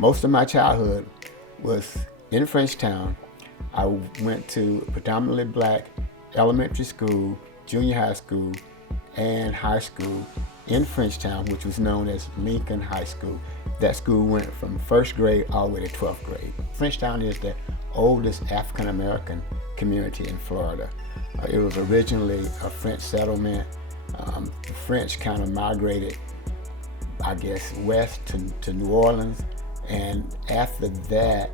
Most of my childhood was in Frenchtown. I went to a predominantly black elementary school, junior high school, and high school in Frenchtown, which was known as Lincoln High School. That school went from first grade all the way to 12th grade. Frenchtown is the oldest African American community in Florida. It was originally a French settlement. The French kind of migrated, I guess, west to New Orleans, and after that,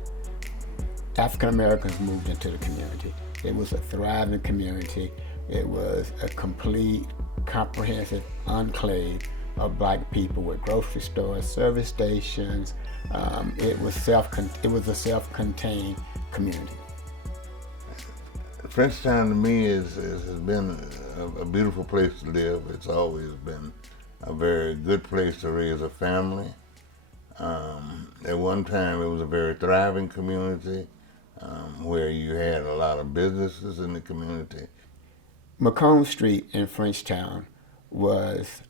African Americans moved into the community. It was a thriving community. It was a complete, comprehensive enclave of black people with grocery stores, service stations. It was a self-contained community. Frenchtown to me has been a beautiful place to live. It's always been a very good place to raise a family. At one time it was a very thriving community where you had a lot of businesses in the community. Macomb Street in Frenchtown was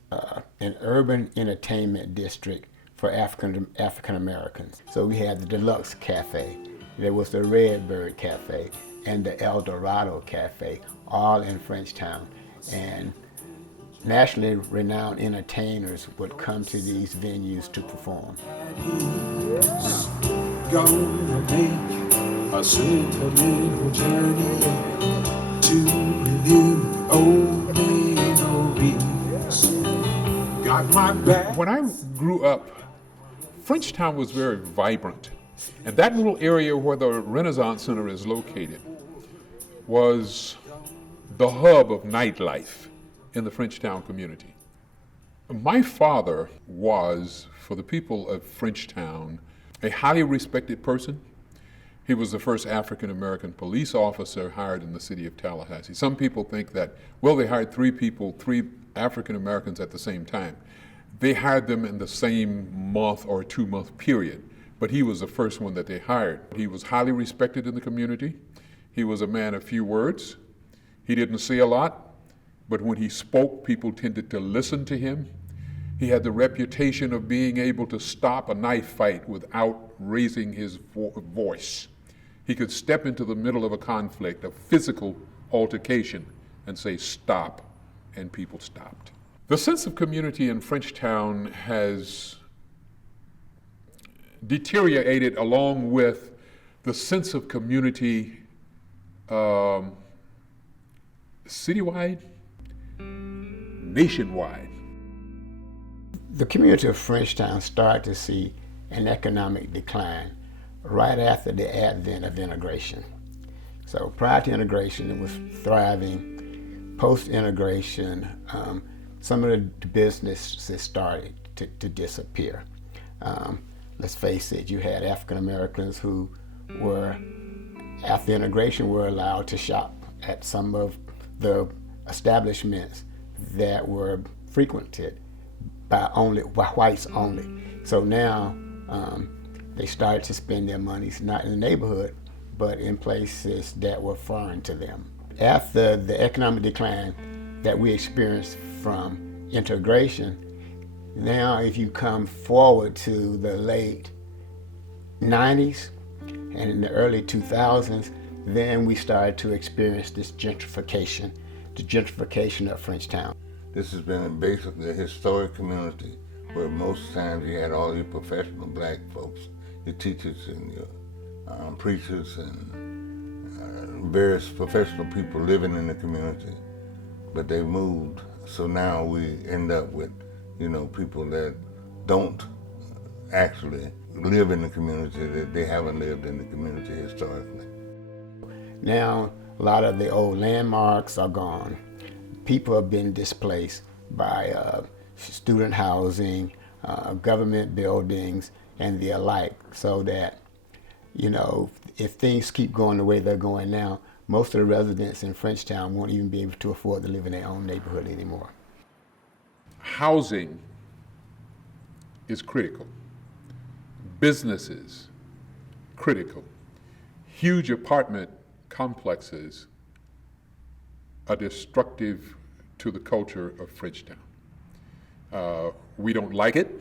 an urban entertainment district for African Americans. So we had the Deluxe Cafe, there was the Redbird Cafe, and the El Dorado Cafe, all in Frenchtown. And nationally renowned entertainers would come to these venues to perform. Gonna make a sentimental journey to new old memories. Got my back. When I grew up, Frenchtown was very vibrant. And that little area where the Renaissance Center is located was the hub of nightlife in the Frenchtown community. My father was, for the people of Frenchtown, a highly respected person. He was the first African American police officer hired in the city of Tallahassee. Some people think that, well, they hired three African Americans at the same time. They hired them in the same month or 2-month period, but he was the first one that they hired. He was highly respected in the community. He was a man of few words. He didn't say a lot, but when he spoke, people tended to listen to him. He had the reputation of being able to stop a knife fight without raising his voice. He could step into the middle of a conflict, a physical altercation, and say, stop, and people stopped. The sense of community in Frenchtown has deteriorated along with the sense of community citywide, nationwide. The community of Frenchtown started to see an economic decline right after the advent of integration. So prior to integration, it was thriving. Post-integration, some of the businesses started to disappear. Let's face it, you had African Americans who were, after integration, were allowed to shop at some of the establishments that were frequented by whites only. So now they started to spend their monies not in the neighborhood, but in places that were foreign to them. After the economic decline that we experienced from integration, now if you come forward to the late 90s and in the early 2000s, then we started to experience this gentrification, the gentrification of Frenchtown. This has been basically a historic community where most times you had all your professional black folks, your teachers and your preachers and various professional people living in the community, but they moved. So now we end up with, people that don't actually live in the community, that they haven't lived in the community historically. Now, a lot of the old landmarks are gone. People have been displaced by student housing, government buildings, and the alike, so that, if things keep going the way they're going now, most of the residents in Frenchtown won't even be able to afford to live in their own neighborhood anymore. Housing is critical. Businesses, critical. Huge apartment complexes are destructive to the culture of Frenchtown. We don't like it.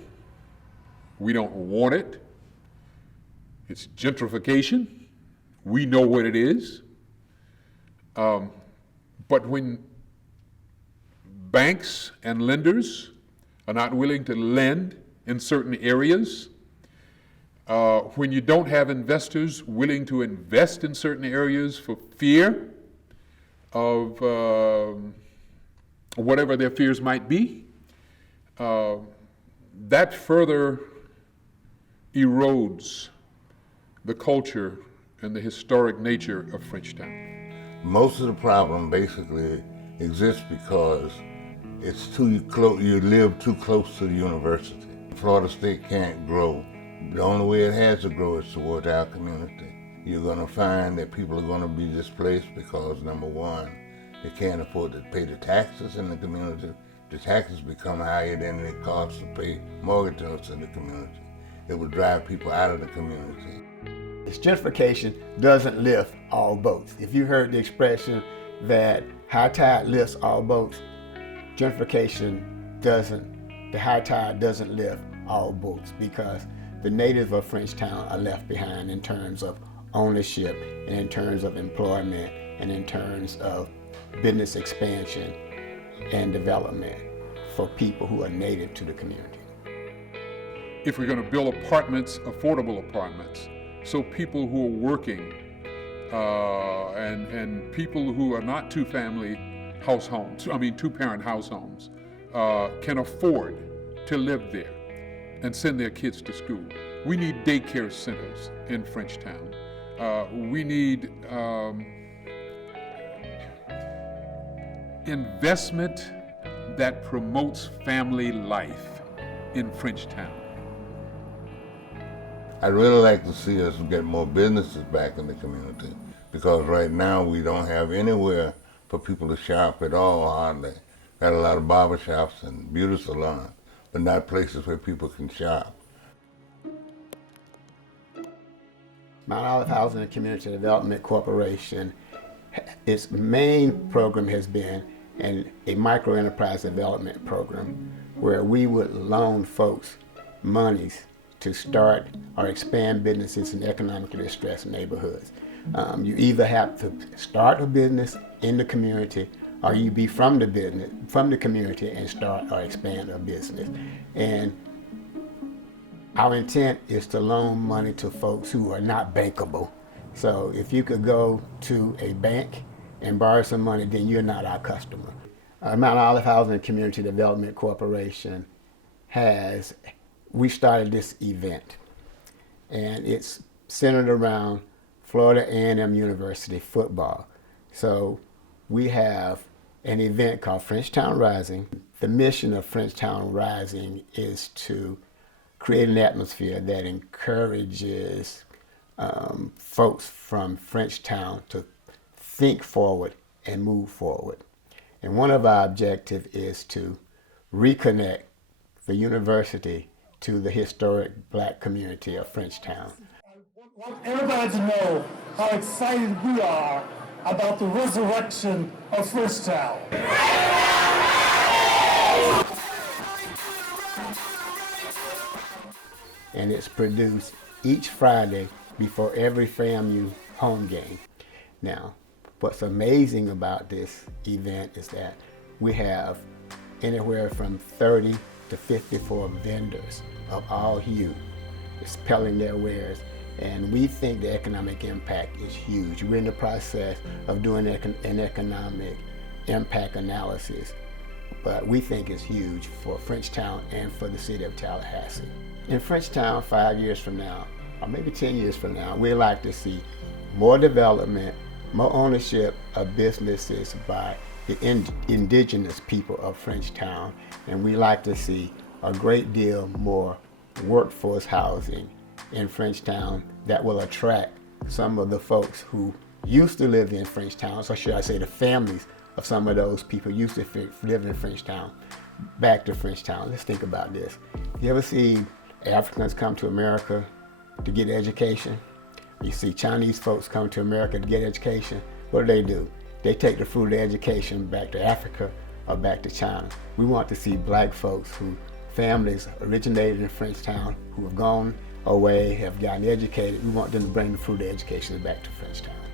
We don't want it. It's gentrification. We know what it is. But when banks and lenders are not willing to lend in certain areas, when you don't have investors willing to invest in certain areas for fear of whatever their fears might be, that further erodes the culture and the historic nature of Frenchtown. Most of the problem basically exists because it's too close. You live too close to the university. Florida State can't grow. The only way it has to grow is towards our community. You're going to find that people are going to be displaced because, number one, they can't afford to pay the taxes in the community. The taxes become higher than it costs to pay mortgages in the community. It will drive people out of the community. This gentrification doesn't lift all boats. If you heard the expression that high tide lifts all boats, gentrification doesn't, the high tide doesn't lift all boats, because the natives of Frenchtown are left behind in terms of ownership and in terms of employment and in terms of business expansion and development for people who are native to the community. If we're going to build apartments, affordable apartments, so people who are working and people who are not two-parent house homes can afford to live there and send their kids to school. We need daycare centers in Frenchtown. We need investment that promotes family life in Frenchtown. I'd really like to see us get more businesses back in the community, because right now we don't have anywhere for people to shop at all, hardly. Got a lot of barber shops and beauty salons, but not places where people can shop. Mount Olive Housing and Community Development Corporation, its main program has been a microenterprise development program where we would loan folks monies to start or expand businesses in economically distressed neighborhoods. You either have to start a business in the community, or you be from the community and start or expand a business. And our intent is to loan money to folks who are not bankable. So if you could go to a bank and borrow some money, then you're not our customer. Mount Olive Housing and Community Development Corporation we started this event, and it's centered around Florida A&M University football. So we have an event called Frenchtown Rising. The mission of Frenchtown Rising is to create an atmosphere that encourages folks from Frenchtown to think forward and move forward. And one of our objectives is to reconnect the university to the historic black community of Frenchtown. I want everybody to know how excited we are about the resurrection of Frenchtown. And it's produced each Friday before every FAMU home game. Now, what's amazing about this event is that we have anywhere from 30 to 54 vendors of all hue selling their wares, and we think the economic impact is huge. We're in the process of doing an economic impact analysis, but we think it's huge for Frenchtown and for the city of Tallahassee. In Frenchtown, 5 years from now, or maybe 10 years from now, we'd like to see more development, more ownership of businesses by the indigenous people of Frenchtown, and we like to see a great deal more workforce housing in Frenchtown that will attract some of the folks who used to live in Frenchtown, so should I say the families of some of those people used to live in Frenchtown, back to Frenchtown. Let's think about this. You ever see Africans come to America to get education? You see Chinese folks come to America to get education. What do? They take the fruit of their education back to Africa or back to China. We want to see black folks who families originated in Frenchtown, who have gone away, have gotten educated. We want them to bring the fruit of education back to Frenchtown.